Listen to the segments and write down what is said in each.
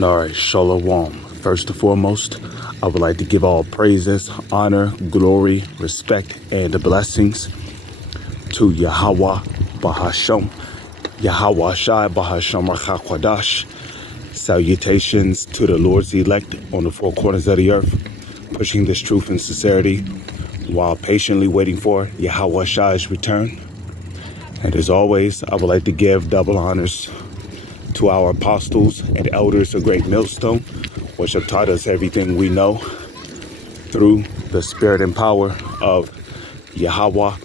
All right, Shalom. First and foremost, I would like to give all praises, honor, glory, respect, and blessings to Yahweh Bahasham, Yahweh Shai Bahasham Rachakwadash. Salutations to the Lord's elect on the four corners of the earth, pushing this truth and sincerity while patiently waiting for Yahweh Shai's return. And as always, I would like to give double honors to our apostles and elders of Great Millstone, which have taught us everything we know through the spirit and power of Yahweh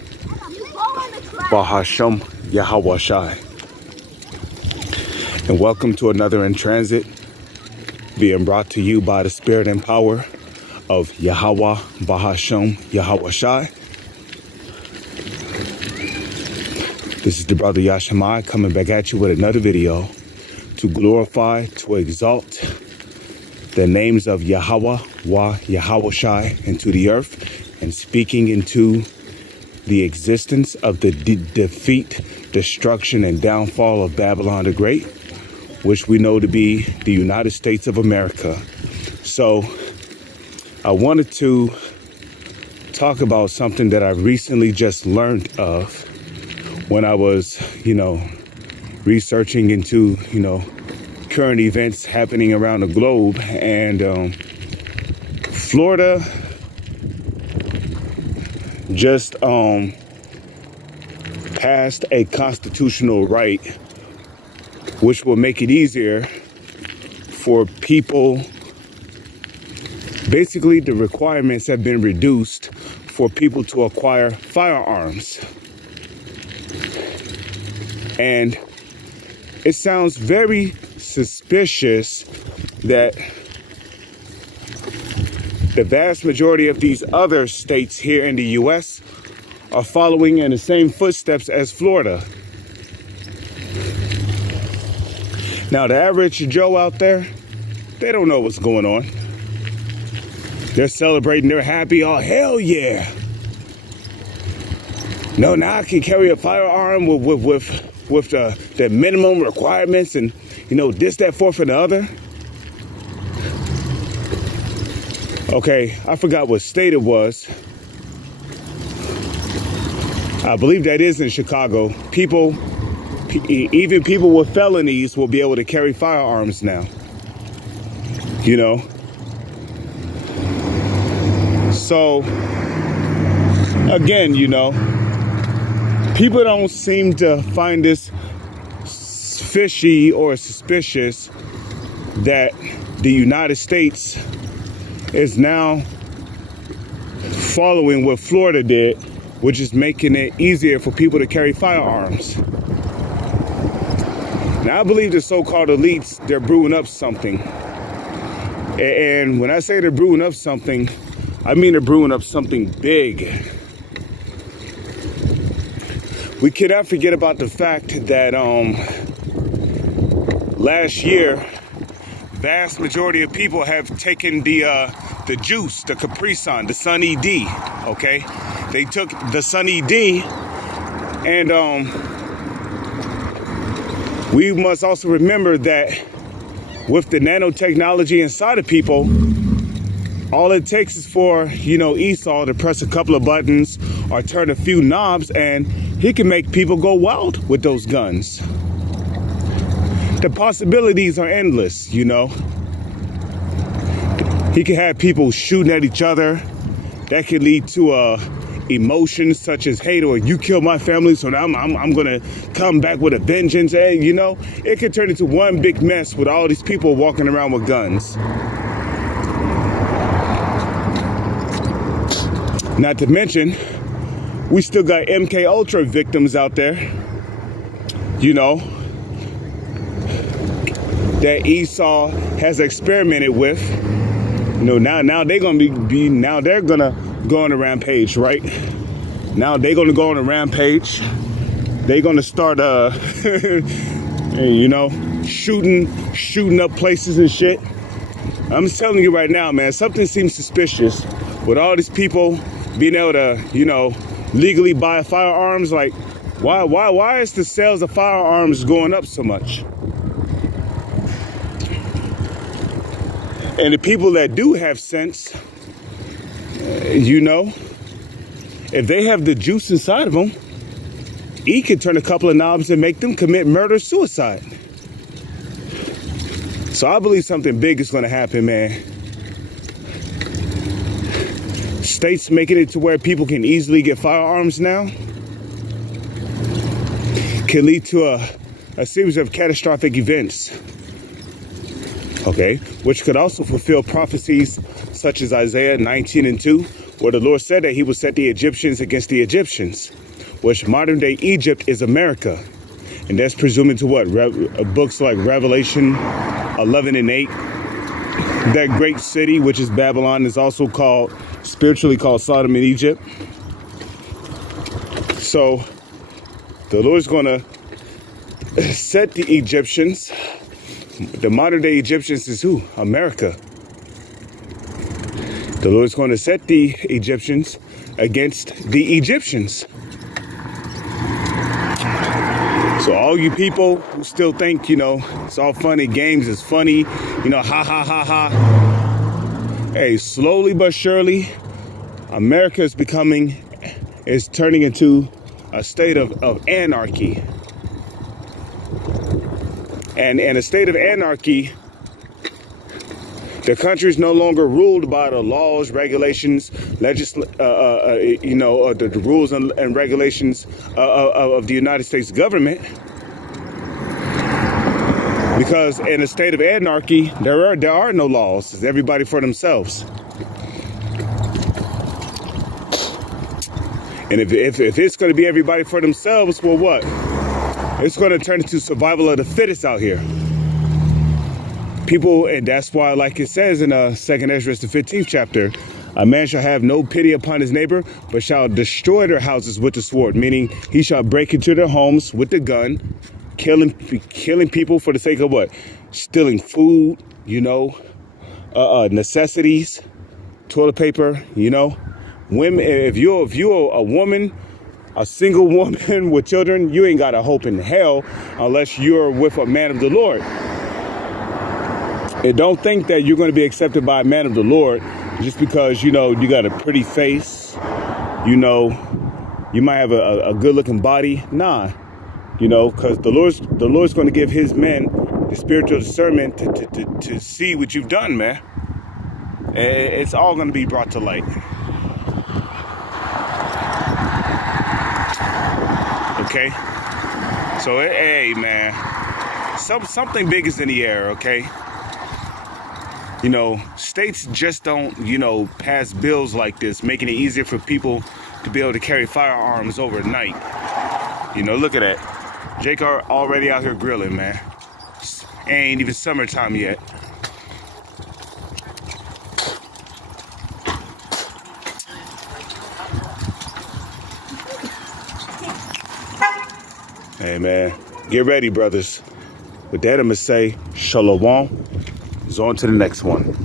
Bahasham Yahweh Shai. And welcome to another In Transit, being brought to you by the spirit and power of Yahweh Bahasham Yahweh Shai. This is the brother Yashimai coming back at you with another video to glorify, to exalt the names of Yahweh, Yahweh Shai into the earth, and speaking into the existence of the defeat, destruction, and downfall of Babylon the Great, which we know to be the United States of America. So I wanted to talk about something that I recently just learned of when I was, researching into, current events happening around the globe. And Florida just passed a constitutional right, which will make it easier for people. Basically, the requirements have been reduced for people to acquire firearms. And it sounds very suspicious that the vast majority of these other states here in the U.S. are following in the same footsteps as Florida. Now, the average Joe out there, they don't know what's going on. They're celebrating, they're happy, oh, hell yeah. No, now I can carry a firearm with the minimum requirements and, this, that, fourth, and the other. Okay, I forgot what state it was. I believe that is in Chicago. Even people with felonies will be able to carry firearms now. So, again, people don't seem to find this fishy or suspicious that the United States is now following what Florida did, which is making it easier for people to carry firearms. Now, I believe the so-called elites, they're brewing up something. And when I say they're brewing up something, I mean they're brewing up something big. We cannot forget about the fact that last year, vast majority of people have taken the juice, the Capri Sun, the Sun ED, okay? They took the Sun ED, and we must also remember that with the nanotechnology inside of people, all it takes is for, Esau to press a couple of buttons or turn a few knobs, and he can make people go wild with those guns. The possibilities are endless, He can have people shooting at each other. That could lead to emotions such as hate, or you killed my family, so now I'm gonna come back with a vengeance. Hey, it could turn into one big mess with all these people walking around with guns. Not to mention, we still got MK Ultra victims out there, that Esau has experimented with. Now they're gonna they're gonna go on a rampage, right? Now they're gonna go on a rampage. They're gonna start shooting up places and shit. I'm just telling you right now, man, something seems suspicious with all these people being able to, legally buy firearms. Like, why is the sales of firearms going up so much? And the people that do have sense, you know, if they have the juice inside of them, he could turn a couple of knobs and make them commit murder suicide. So I believe something big is going to happen, man. States making it to where people can easily get firearms now can lead to a series of catastrophic events, okay, which could also fulfill prophecies such as Isaiah 19:2, where the Lord said that he would set the Egyptians against the Egyptians, which modern day Egypt is America. And that's presuming to what? Books like Revelation 11:8. That great city, which is Babylon, is also spiritually called Sodom and Egypt. So the Lord's going to set the Egyptians. The modern day Egyptians is who? America. The Lord's going to set the Egyptians against the Egyptians. So all you people who still think, you know, it's all fun and games, it's funny, you know, ha, ha, ha, ha. Hey, slowly but surely, America is turning into a state of anarchy. And in a state of anarchy, the country is no longer ruled by the laws, regulations, the rules and regulations of the United States government. Because in a state of anarchy, there are no laws. It's everybody for themselves. And if it's going to be everybody for themselves, well, what? It's going to turn into survival of the fittest out here. People, and that's why, like it says in 2nd Ezra, the 15th chapter, a man shall have no pity upon his neighbor, but shall destroy their houses with the sword, meaning he shall break into their homes with the gun, killing people for the sake of what? Stealing food, you know, necessities, toilet paper, you know. Women, if you're a woman, a single woman with children, you ain't got a hope in hell unless you're with a man of the Lord. And don't think that you're going to be accepted by a man of the Lord just because, you know, you got a pretty face, you know, you might have a good looking body. Nah, you know, because the Lord's going to give his men the spiritual discernment to see what you've done, man. It's all going to be brought to light. Okay, so hey, man, something big is in the air. Okay, you know, states just don't, you know, pass bills like this, making it easier for people to be able to carry firearms overnight. You know, look at that. Jake are already out here grilling, man. Ain't even summertime yet. Hey, man, get ready, brothers. With that, I'm going to say, shalom. It's on to the next one.